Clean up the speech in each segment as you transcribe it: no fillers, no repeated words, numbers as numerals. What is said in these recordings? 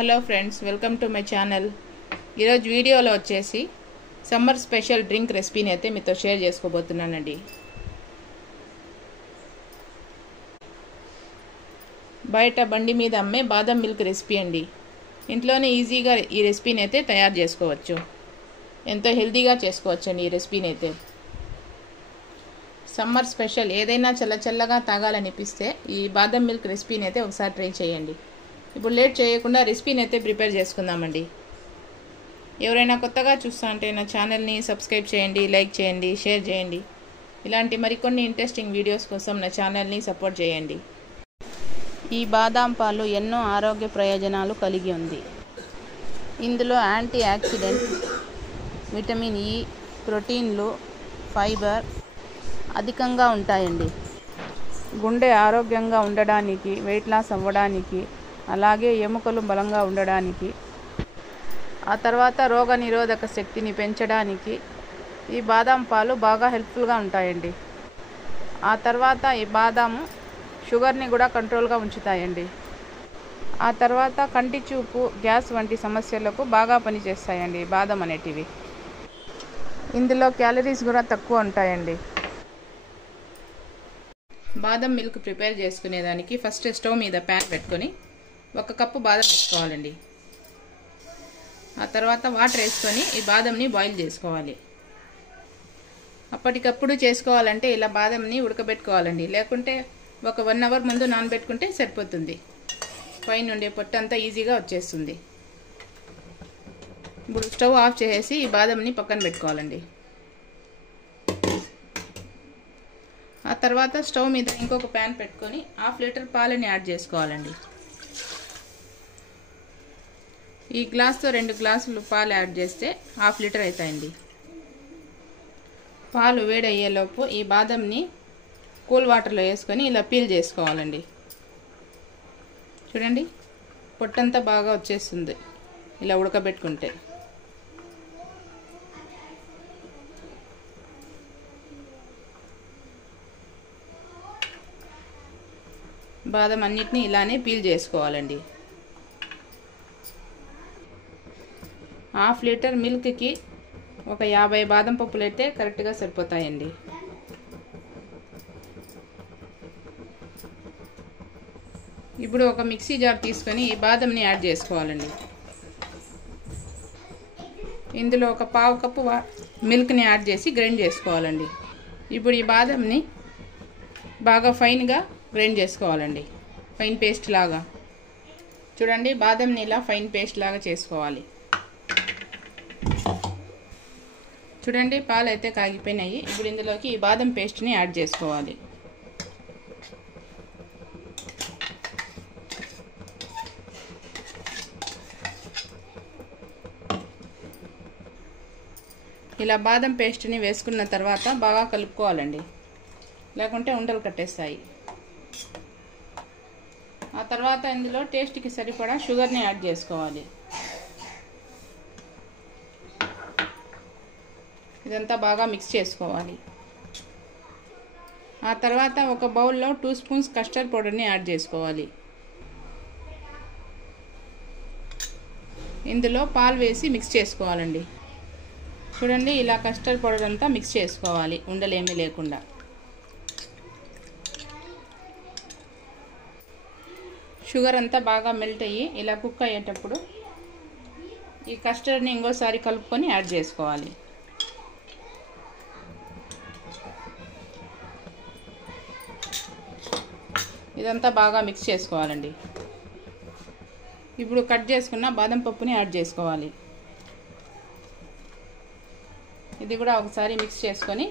Hello friends, welcome to my channel. ఈరోజు వీడియోలో వచ్చేసి సమ్మర్ స్పెషల్ డ్రింక్ రెసిపీని అయితే మీతో షేర్ చేసుకోబోతున్నానండి. బయట బండి మీద అమ్మే బాదం మిల్క్ రెసిపీ అండి. ఇంట్లోనే ఈజీగా ఈ రెసిపీని అయితే తయారు చేసుకోవచ్చు. ఎంతో హెల్తీగా చేసుకోవచ్చండి ఈ రెసిపీని అయితే. సమ్మర్ స్పెషల్ ఏదైనా చల్లగా తాగాలనిపిస్తే ఈ బాదం మిల్క్ రెసిపీని అయితే ఒకసారి ట్రై చేయండి. ఇప్పుడు లేట్ చేయకుండా రెసిపీని అయితే ప్రిపేర్ చేసుకుందామండి. ఎవరైనా కొత్తగా చూస్తా అంటే నా ఛానల్ని సబ్స్క్రైబ్ చేయండి, లైక్ చేయండి, షేర్ చేయండి. ఇలాంటి మరికొన్ని ఇంట్రెస్టింగ్ వీడియోస్ కోసం నా ఛానల్ని సపోర్ట్ చేయండి. ఈ బాదాం పాలు ఎన్నో ఆరోగ్య ప్రయోజనాలు కలిగి ఉంది. ఇందులో యాంటీ ఆక్సిడెంట్, విటమిన్ ఇ, ప్రోటీన్లు, ఫైబర్ అధికంగా ఉంటాయండి. గుండె ఆరోగ్యంగా ఉండడానికి, వెయిట్ లాస్ అవ్వడానికి, అలాగే ఎముకలు బలంగా ఉండడానికి, ఆ తర్వాత రోగనిరోధక శక్తిని పెంచడానికి ఈ బాదాం పాలు బాగా హెల్ప్ఫుల్గా ఉంటాయండి. ఆ తర్వాత ఈ బాదాము షుగర్ని కూడా కంట్రోల్గా ఉంచుతాయండి. ఆ తర్వాత కంటి చూపు, గ్యాస్ వంటి సమస్యలకు బాగా పనిచేస్తాయండి బాదం అనేటివి. ఇందులో క్యాలరీస్ కూడా తక్కువ ఉంటాయండి. బాదం మిల్క్ ప్రిపేర్ చేసుకునేదానికి ఫస్ట్ స్టవ్ మీద ప్యాన్ పెట్టుకొని 1 కప్పు బాదం వేసుకోవాలండి. ఆ తర్వాత వాటర్ వేసుకొని ఈ బాదంని బాయిల్ చేసుకోవాలి. అప్పటికప్పుడు చేసుకోవాలంటే ఇలా బాదంని ఉడకబెట్టుకోవాలండి. లేకుంటే ఒక 1 అవర్ ముందు నానబెట్టుకుంటే సరిపోతుంది. పైన ఉండే పొట్టు అంతా ఈజీగా వచ్చేస్తుంది. ఇప్పుడు స్టవ్ ఆఫ్ చేసేసి ఈ బాదంని పక్కన పెట్టుకోవాలండి. ఆ తర్వాత స్టవ్ మీద ఇంకొక ప్యాన్ పెట్టుకొని 1/2 లీటర్ పాలని యాడ్ చేసుకోవాలండి. ఈ గ్లాస్తో 2 గ్లాసులు పాలు యాడ్ చేస్తే 1/2 లీటర్ అవుతాయండి. పాలు వేడయ్యేలోపు ఈ బాదంని కూల్ వాటర్లో వేసుకొని ఇలా పీల్ చేసుకోవాలండి. చూడండి, పొట్టంతా బాగా వచ్చేస్తుంది ఇలా ఉడకబెట్టుకుంటే. బాదం అన్నిటినీ ఇలానే పీల్ చేసుకోవాలండి. 1/2 లీటర్ మిల్క్కి ఒక 50 బాదం పప్పులు అయితే కరెక్ట్గా సరిపోతాయండి. ఇప్పుడు ఒక మిక్సీ జార్ తీసుకొని ఈ బాదంని యాడ్ చేసుకోవాలండి. ఇందులో ఒక 1/2 కప్పు మిల్క్ని యాడ్ చేసి గ్రైండ్ చేసుకోవాలండి. ఇప్పుడు ఈ బాదంని బాగా ఫైన్గా గ్రైండ్ చేసుకోవాలండి. ఫైన్ పేస్ట్ లాగా. చూడండి, బాదంని ఇలా ఫైన్ పేస్ట్ లాగా చేసుకోవాలి. చూడండి, పాలు అయితే కాగిపోయినాయి. ఇప్పుడు ఇందులోకి ఈ బాదం పేస్ట్ని యాడ్ చేసుకోవాలి. ఇలా బాదం పేస్ట్ని వేసుకున్న తర్వాత బాగా కలుపుకోవాలండి. లేకుంటే ఉండలు కట్టేస్తాయి. ఆ తర్వాత ఇందులో టేస్ట్కి సరిపడా షుగర్ని యాడ్ చేసుకోవాలి. ఇదంతా బాగా మిక్స్ చేసుకోవాలి. ఆ తర్వాత ఒక బౌల్లో 2 స్పూన్స్ కస్టర్డ్ పౌడర్ని యాడ్ చేసుకోవాలి. ఇందులో పాలు వేసి మిక్స్ చేసుకోవాలండి. చూడండి, ఇలా కస్టర్డ్ పౌడర్ అంతా మిక్స్ చేసుకోవాలి ఉండలేమీ లేకుండా. షుగర్ అంతా బాగా మెల్ట్ అయ్యి ఇలా కుక్ అయ్యేటప్పుడు ఈ కస్టర్డ్ని ఇంకోసారి కలుపుకొని యాడ్ చేసుకోవాలి. ఇదంతా బాగా మిక్స్ చేసుకోవాలండి. ఇప్పుడు కట్ చేసుకున్న బాదం పప్పుని యాడ్ చేసుకోవాలి. ఇది కూడా ఒకసారి మిక్స్ చేసుకొని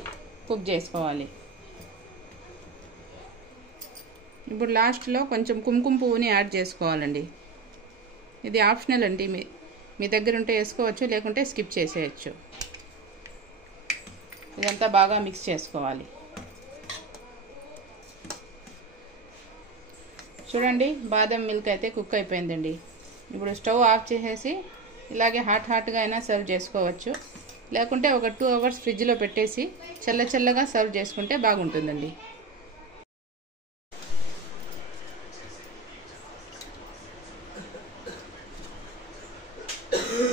కుక్ చేసుకోవాలి. ఇప్పుడు లాస్ట్లో కొంచెం కుంకుమ పువ్వుని యాడ్ చేసుకోవాలండి. ఇది ఆప్షనల్ అండి. మీ దగ్గర ఉంటే వేసుకోవచ్చు, లేకుంటే స్కిప్ చేసేయచ్చు. ఇదంతా బాగా మిక్స్ చేసుకోవాలి. చూడండి, బాదం మిల్క్ అయితే కుక్ అయిపోయిందండి. ఇప్పుడు స్టవ్ ఆఫ్ చేసేసి ఇలాగే హాట్గా అయినా సర్వ్ చేసుకోవచ్చు. లేకుంటే ఒక 2 అవర్స్ ఫ్రిడ్జ్లో పెట్టేసి చల్లగా సర్వ్ చేసుకుంటే బాగుంటుందండి. టూ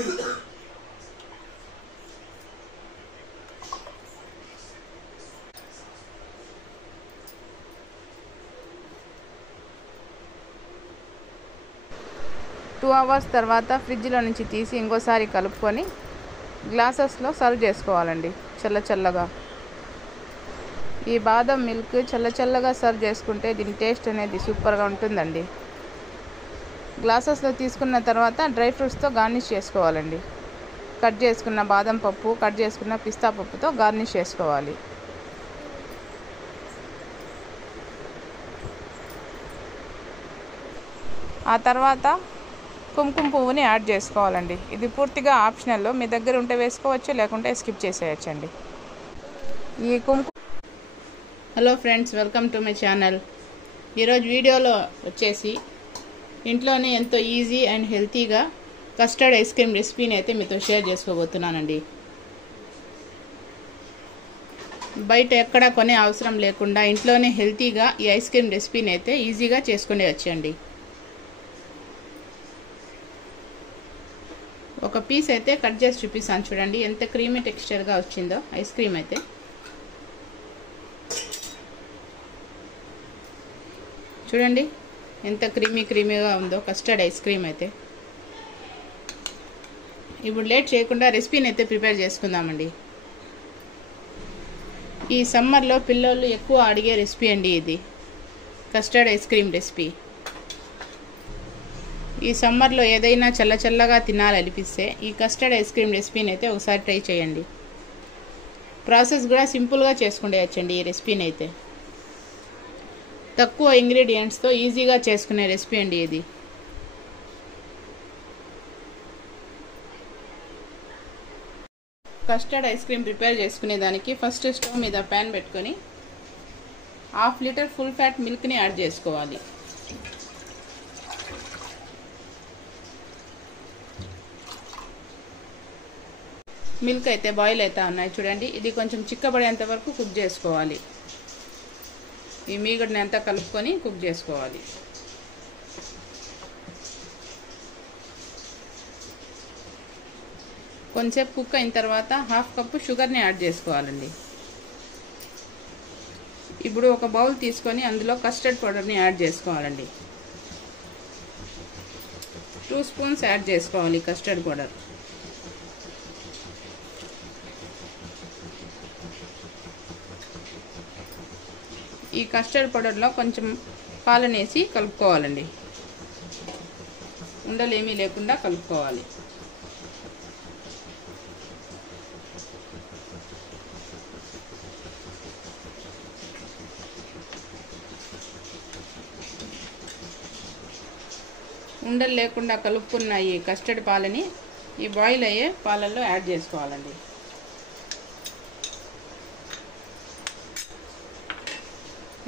అవర్స్ తర్వాత ఫ్రిడ్జ్లో నుంచి తీసి ఇంకోసారి కలుపుకొని గ్లాసెస్లో సర్వ్ చేసుకోవాలండి చల్లగా. ఈ బాదం మిల్క్ చల్లగా సర్వ్ చేసుకుంటే దీని టేస్ట్ అనేది సూపర్గా ఉంటుందండి. గ్లాసెస్లో తీసుకున్న తర్వాత డ్రై ఫ్రూట్స్తో గార్నిష్ చేసుకోవాలండి. కట్ చేసుకున్న బాదం పప్పు, కట్ చేసుకున్న పిస్తా పప్పుతో గార్నిష్ చేసుకోవాలి. ఆ తర్వాత కుంకుమ పువ్వుని యాడ్ చేసుకోవాలండి. ఇది పూర్తిగా ఆప్షనల్, మీ దగ్గర ఉంటే వేసుకోవచ్చు, లేకుంటే స్కిప్ చేసేయచ్చండి. ఈ hello friends, welcome to my channel. ఈరోజు వీడియోలో వచ్చేసి ఇంట్లోనే ఎంతో ఈజీ అండ్ హెల్తీగా కస్టర్డ్ ఐస్ క్రీమ్ రెసిపీని అయితే మీతో షేర్ చేసుకోబోతున్నానండి. బయట ఎక్కడ కొనే అవసరం లేకుండా ఇంట్లోనే హెల్తీగా ఈ ఐస్ క్రీమ్ రెసిపీని అయితే ఈజీగా చేసుకునే వచ్చండి. ఒక పీస్ అయితే కట్ చేసి చూపిస్తాను, చూడండి ఎంత క్రీమీ టెక్స్చర్గా వచ్చిందో ఐస్ క్రీమ్ అయితే. చూడండి ఎంత క్రీమీగా ఉందో కస్టర్డ్ ఐస్ క్రీమ్ అయితే. ఇప్పుడు లేట్ చేయకుండా రెసిపీని అయితే ప్రిపేర్ చేసుకుందామండి. ఈ సమ్మర్లో పిల్లలు ఎక్కువ అడిగే రెసిపీ అండి ఇది, కస్టర్డ్ ఐస్ క్రీమ్ రెసిపీ. ఈ సమ్మర్లో ఏదైనా చల్లగా తినాలనిపిస్తే ఈ కస్టర్డ్ ఐస్ క్రీమ్ రెసిపీని అయితే ఒకసారి ట్రై చేయండి. ప్రాసెస్ కూడా సింపుల్గా చేసుకునేయచ్చండి ఈ రెసిపీని అయితే. తక్కువ ఇంగ్రీడియంట్స్తో ఈజీగా చేసుకునే రెసిపీ అండి ఇది. కస్టర్డ్ ఐస్ క్రీమ్ ప్రిపేర్ చేసుకునే దానికి ఫస్ట్ స్టవ్ మీద ప్యాన్ పెట్టుకొని 1/2 లీటర్ ఫుల్ ఫ్యాట్ మిల్క్ని యాడ్ చేసుకోవాలి. మిల్క్ అయితే బాయిల్ అవుతా ఉన్నాయి చూడండి. ఇది కొంచెం చిక్కబడేంత వరకు కుక్ చేసుకోవాలి. ఈ మీగడని అంతా కలుపుకొని కుక్ చేసుకోవాలి. కొంచెంసేపు కుక్ అయిన తర్వాత 1/2 కప్పు షుగర్ని యాడ్ చేసుకోవాలండి. ఇప్పుడు ఒక బౌల్ తీసుకొని అందులో కస్టర్డ్ పౌడర్ని యాడ్ చేసుకోవాలండి. 2 స్పూన్స్ యాడ్ చేసుకోవాలి కస్టర్డ్ పౌడర్. ఈ కస్టర్డ్ పౌడర్లో కొంచెం పాలనేసి కలుపుకోవాలండి. ఉండలేమీ లేకుండా కలుపుకోవాలి. ఉండలు లేకుండా కలుపుకున్న ఈ కస్టర్డ్ పాలని ఈ బాయిల్ అయ్యే పాలల్లో యాడ్ చేసుకోవాలండి.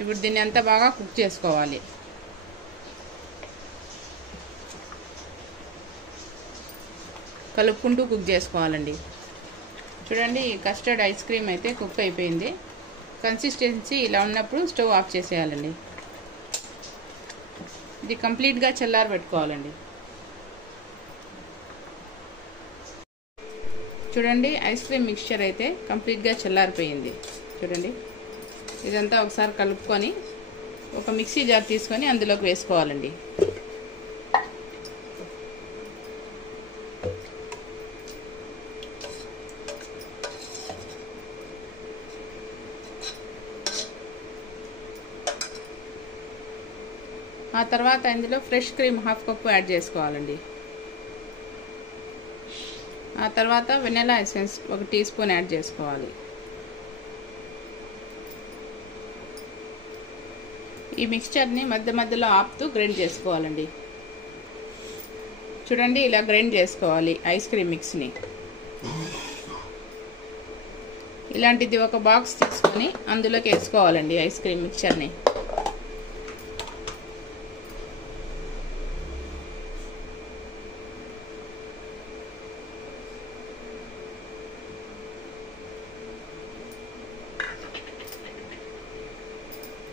ఇప్పుడు దీన్ని అంతా బాగా కుక్ చేసుకోవాలి. కలుపుకుంటూ కుక్ చేసుకోవాలండి. చూడండి ఈ కస్టర్డ్ ఐస్ క్రీమ్ అయితే కుక్ అయిపోయింది. కన్సిస్టెన్సీ ఇలా ఉన్నప్పుడు స్టవ్ ఆఫ్ చేసేయాలండి. ఇది కంప్లీట్గా చల్లారబెట్టుకోవాలండి. చూడండి ఐస్ క్రీమ్ మిక్స్చర్ అయితే కంప్లీట్గా చల్లారిపోయింది. చూడండి ఇదంతా ఒకసారి కలుపుకొని ఒక మిక్సీ జార్ తీసుకొని అందులోకి వేసుకోవాలండి. ఆ తర్వాత ఇందులో ఫ్రెష్ క్రీమ్ 1/2 కప్పు యాడ్ చేసుకోవాలండి. ఆ తర్వాత vanilla essence 1 teaspoon add చేసుకోవాలి. ఈ మిక్స్చర్ని మధ్యలో ఆపుతూ గ్రైండ్ చేసుకోవాలండి. చూడండి ఇలా గ్రైండ్ చేసుకోవాలి ఐస్ క్రీమ్ మిక్స్ని. ఇలాంటిది ఒక బాక్స్ తీసుకొని అందులోకి వేసుకోవాలండి ఐస్ క్రీమ్ మిక్స్చర్ని.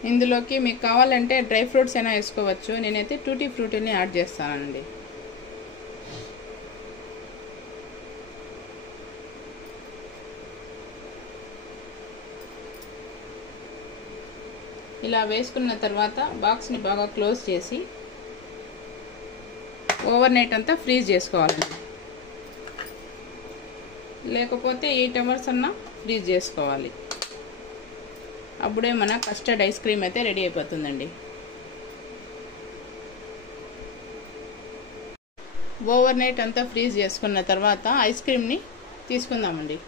ఇందులోకి మీకు కావాలంటే డ్రై ఫ్రూట్స్ అయినా వేసుకోవచ్చు. నేనైతే టూటీ ఫ్రూటీని యాడ్ చేస్తానండి. ఇలా వేసుకున్న తర్వాత బాక్స్ని బాగా క్లోజ్ చేసి ఓవర్ నైట్ అంతా ఫ్రీజ్ చేసుకోవాలండి. లేకపోతే 8 అవర్స్ అన్నా ఫ్రీజ్ చేసుకోవాలి. అప్పుడే మన కస్టర్డ్ ఐస్ క్రీమ్ అయితే రెడీ అయిపోతుందండి. ఓవర్ నైట్ అంతా ఫ్రీజ్ చేసుకున్న తర్వాత ఐస్ క్రీమ్ని తీసుకుందామండి.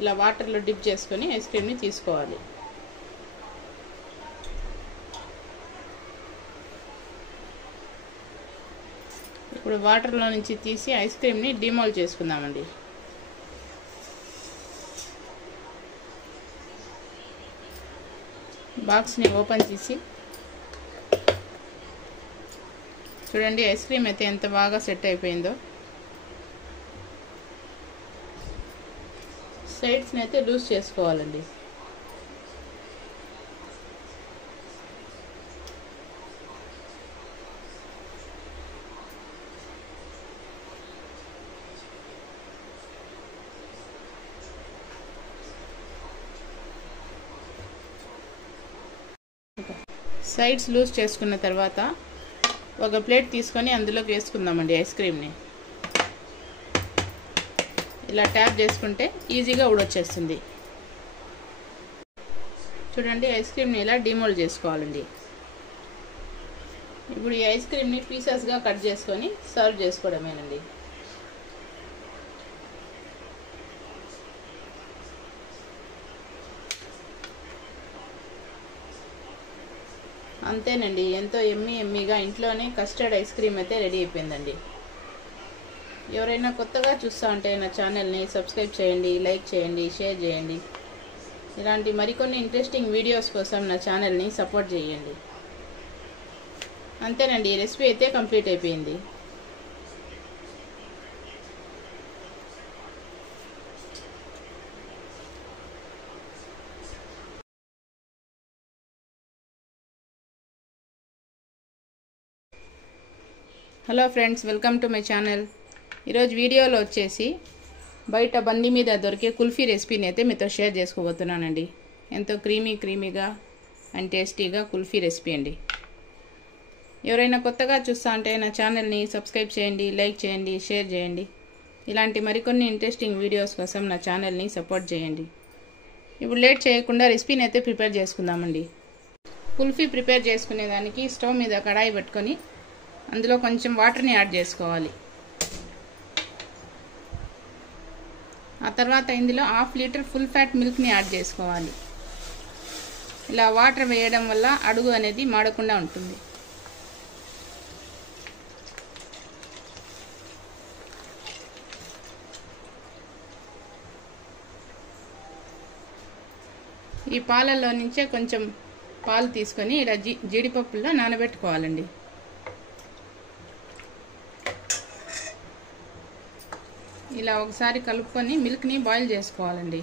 ఇలా వాటర్లో డిప్ చేసుకొని ఐస్ క్రీమ్ని తీసుకోవాలి. ఇప్పుడు వాటర్లో నుంచి తీసి ఐస్ క్రీమ్ని డిమోల్డ్ చేసుకుందామండి. బాక్స్ని ఓపెన్ చేసి చూడండి, ఐస్ క్రీమ్ అయితే ఎంత బాగా సెట్ అయిపోయిందో. సైడ్స్ని అయితే లూజ్ చేసుకోవాలండి. సైడ్స్ లూజ్ చేసుకున్న తర్వాత ఒక ప్లేట్ తీసుకొని అందులోకి వేసుకుందామండి ఐస్ క్రీమ్ని. ఇలా ట్యాప్ చేసుకుంటే ఈజీగా ఊడొచ్చేస్తుంది. చూడండి, ఐస్ క్రీమ్ని ఇలా డిమోల్డ్ చేసుకోవాలండి. ఇప్పుడు ఈ ఐస్ క్రీమ్ని పీసెస్గా కట్ చేసుకొని సర్వ్ చేసుకోవడమేనండి. అంతేనండి, ఎంతో ఎమ్మీగా ఇంట్లోనే కస్టర్డ్ ఐస్ క్రీమ్ అయితే రెడీ అయిపోయిందండి. ఎవరైనా కొత్తగా చూస్తూ ఉంటే నా ఛానల్ని సబ్స్క్రైబ్ చేయండి, లైక్ చేయండి, షేర్ చేయండి. ఇలాంటి మరికొన్ని ఇంట్రెస్టింగ్ వీడియోస్ కోసం నా ఛానల్ని సపోర్ట్ చేయండి. అంతేనండి, ఈ రెసిపీ అయితే కంప్లీట్ అయిపోయింది. Hello friends, welcome to my channel. ఈరోజు వీడియోలో వచ్చేసి బయట బండి మీద దొరికే కుల్ఫీ రెసిపీని అయితే మీతో షేర్ చేసుకోబోతున్నానండి. ఎంతో క్రీమీగా అండ్ టేస్టీగా కుల్ఫీ రెసిపీ అండి. ఎవరైనా కొత్తగా చూస్తా అంటే నా ఛానల్ని సబ్స్క్రైబ్ చేయండి, లైక్ చేయండి, షేర్ చేయండి. ఇలాంటి మరికొన్ని ఇంట్రెస్టింగ్ వీడియోస్ కోసం నా ఛానల్ని సపోర్ట్ చేయండి. ఇప్పుడు లేట్ చేయకుండా రెసిపీని అయితే ప్రిపేర్ చేసుకుందామండి. కుల్ఫీ ప్రిపేర్ చేసుకునేదానికి స్టవ్ మీద కడాయి పెట్టుకొని అందులో కొంచెం వాటర్ని యాడ్ చేసుకోవాలి. ఆ తర్వాత ఇందులో 1/2 లీటర్ ఫుల్ ఫ్యాట్ మిల్క్ని యాడ్ చేసుకోవాలి. ఇలా వాటర్ వేయడం వల్ల అడుగు అనేది మాడకుండా ఉంటుంది. ఈ పాలల్లో నుంచే కొంచెం పాలు తీసుకొని ఇలా జీడిపప్పుల్లో నానబెట్టుకోవాలండి. ఇలా ఒకసారి కలుపుకొని మిల్క్ని బాయిల్ చేసుకోవాలండి.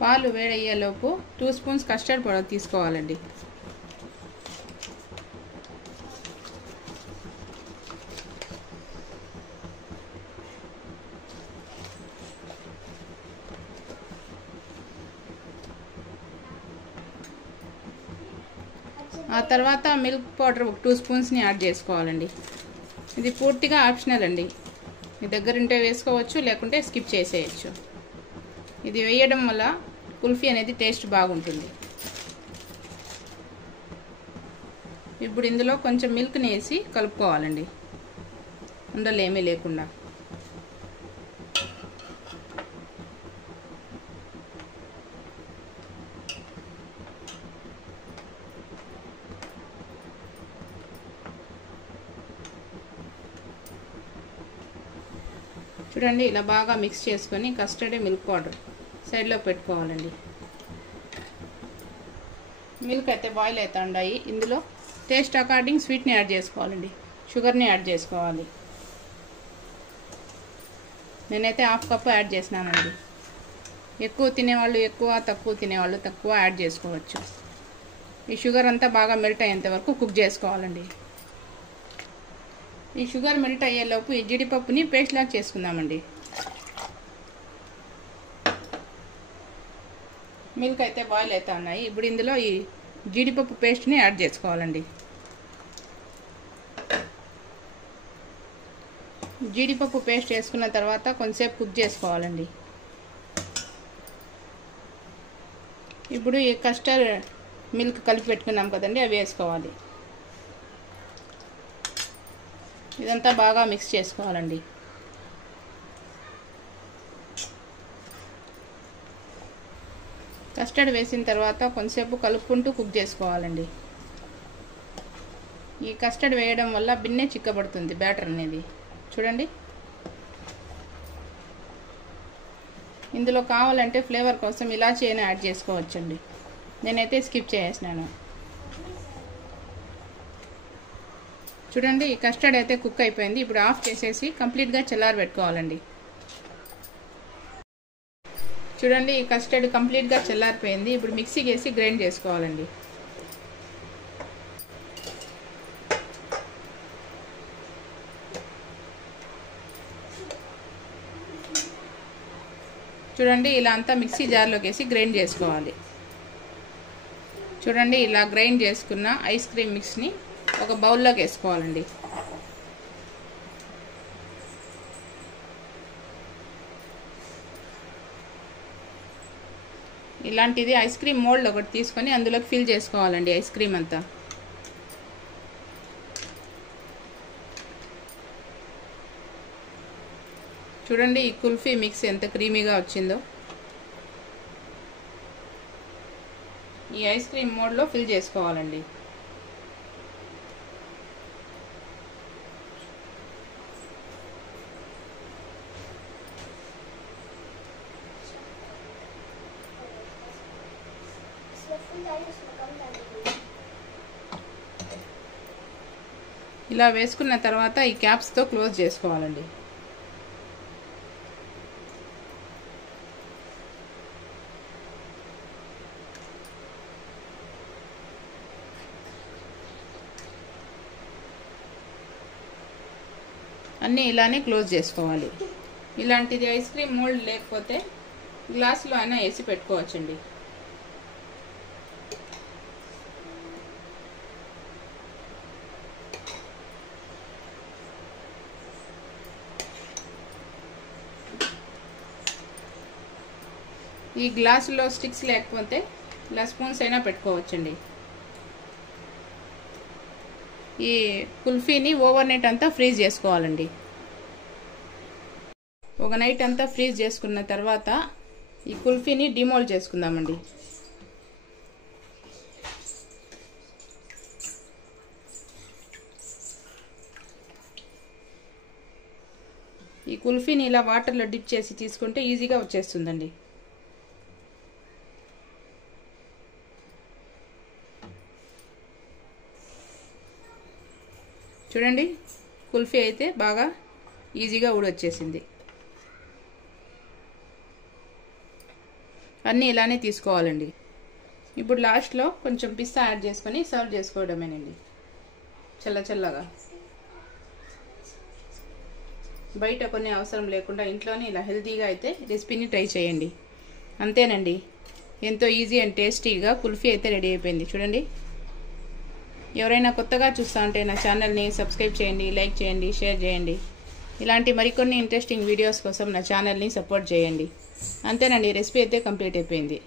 పాలు వేడయ్యేలోపు 2 స్పూన్స్ కస్టర్డ్ పౌడర్ తీసుకోవాలండి. ఆ తర్వాత మిల్క్ పౌడర్ 2 స్పూన్స్ని యాడ్ చేసుకోవాలండి. ఇది పూర్తిగా ఆప్షనల్ అండి. మీ దగ్గర ఉంటే వేసుకోవచ్చు, లేకుంటే స్కిప్ చేసేయచ్చు. ఇది వేయడం వల్ల కుల్ఫీ అనేది టేస్ట్ బాగుంటుంది. ఇప్పుడు ఇందులో కొంచెం మిల్క్ని వేసి కలుపుకోవాలండి, ఉండలు ఏమీ లేకుండా. చూడండి, ఇలా బాగా మిక్స్ చేసుకొని కస్టర్డ్ మిల్క్ పౌడర్ సైడ్లో పెట్టుకోవాలండి. మిల్క్ అయితే బాయిల్ అవుతా ఉన్నాయి. ఇందులో టేస్ట్ అకార్డింగ్ స్వీట్ని యాడ్ చేసుకోవాలండి, షుగర్ని యాడ్ చేసుకోవాలి. నేనైతే 1/2 కప్పు యాడ్ చేసినానండి. ఎక్కువ తినేవాళ్ళు ఎక్కువ, తక్కువ తినేవాళ్ళు తక్కువ యాడ్ చేసుకోవచ్చు. ఈ షుగర్ అంతా బాగా మెల్ట్ అయ్యేంత వరకు కుక్ చేసుకోవాలండి. ఈ షుగర్ మెల్ట్ అయ్యేలోపు ఈ జీడిపప్పుని పేస్ట్ లాగా చేసుకుందామండి. మిల్క్ అయితే బాయిల్ అవుతా ఉన్నాయి. ఇప్పుడు ఇందులో ఈ జీడిపప్పు పేస్ట్ని యాడ్ చేసుకోవాలండి. జీడిపప్పు పేస్ట్ వేసుకున్న తర్వాత కొంచెంసేపు కుక్ చేసుకోవాలండి. ఇప్పుడు ఈ కస్టర్డ్ మిల్క్ కలిపి పెట్టుకున్నాం కదండి, అవి వేసుకోవాలి. ఇదంతా బాగా మిక్స్ చేసుకోవాలండి. కస్టర్డ్ వేసిన తర్వాత కొంచెంసేపు కలుపుకుంటూ కుక్ చేసుకోవాలండి. ఈ కస్టర్డ్ వేయడం వల్ల బిన్నె చిక్కబడుతుంది బ్యాటర్ అనేది. చూడండి, ఇందులో కావాలంటే ఫ్లేవర్ కోసం ఇలాచీ అయినా యాడ్ చేసుకోవచ్చండి. నేనైతే స్కిప్ చేసేసినాను. చూడండి, ఈ కస్టర్డ్ అయితే కుక్ అయిపోయింది. ఇప్పుడు ఆఫ్ చేసేసి కంప్లీట్గా చల్లారబెట్టుకోవాలండి. చూడండి, ఈ కస్టర్డ్ కంప్లీట్గా చల్లారిపోయింది. ఇప్పుడు మిక్సీకి వేసి గ్రైండ్ చేసుకోవాలండి. చూడండి, ఇలా అంతా మిక్సీ జార్లోకి వేసి గ్రైండ్ చేసుకోవాలి. చూడండి, ఇలా గ్రైండ్ చేసుకున్న ఐస్ క్రీమ్ మిక్స్ని ఒక బౌల్లోకి వేసుకోవాలండి. ఇలాంటిది ఐస్ క్రీమ్ మోల్డ్ ఒకటి తీసుకొని అందులోకి ఫిల్ చేసుకోవాలండి ఐస్ క్రీమ్ అంతా. చూడండి, ఈ కుల్ఫీ మిక్స్ ఎంత క్రీమీగా వచ్చిందో. ఈ ఐస్ క్రీమ్ మోడ్లో ఫిల్ చేసుకోవాలండి. ఇలా వేసుకున్న తర్వాత ఈ క్యాప్స్తో క్లోజ్ చేసుకోవాలండి. అన్నీ ఇలానే క్లోజ్ చేసుకోవాలి. ఇలాంటిది ఐస్ క్రీమ్ మోల్డ్ లేకపోతే గ్లాసులో అయినా వేసి పెట్టుకోవచ్చండి. ఈ గ్లాసులో స్టిక్స్ లేకపోతే ఇలా స్పూన్స్ అయినా పెట్టుకోవచ్చండి. ఈ కుల్ఫీని ఓవర్ నైట్ అంతా ఫ్రీజ్ చేసుకోవాలండి. ఒక నైట్ అంతా ఫ్రీజ్ చేసుకున్న తర్వాత ఈ కుల్ఫీని డిమోల్డ్ చేసుకుందామండి. ఈ కుల్ఫీని ఇలా వాటర్లో డిప్ చేసి తీసుకుంటే ఈజీగా వచ్చేస్తుందండి. చూడండి, కుల్ఫీ అయితే బాగా ఈజీగా ఊడొచ్చేసింది. అన్నీ ఇలానే తీసుకోవాలండి. ఇప్పుడు లాస్ట్లో కొంచెం పిస్తా యాడ్ చేసుకొని సర్వ్ చేసుకోవడమేనండి. చల్లగా బయట కొన్ని అవసరం లేకుండా ఇంట్లోనే ఇలా హెల్తీగా అయితే రెసిపీని ట్రై చేయండి. అంతేనండి, ఎంతో ఈజీ అండ్ టేస్టీగా కుల్ఫీ అయితే రెడీ అయిపోయింది. చూడండి, ఎవరైనా కొత్తగా చూస్తా ఉంటే నా ఛానల్ని సబ్స్క్రైబ్ చేయండి, లైక్ చేయండి, షేర్ చేయండి. ఇలాంటి మరికొన్ని ఇంట్రెస్టింగ్ వీడియోస్ కోసం నా ఛానల్ని సపోర్ట్ చేయండి. అంతేనండి, రెసిపీ అయితే కంప్లీట్ అయిపోయింది.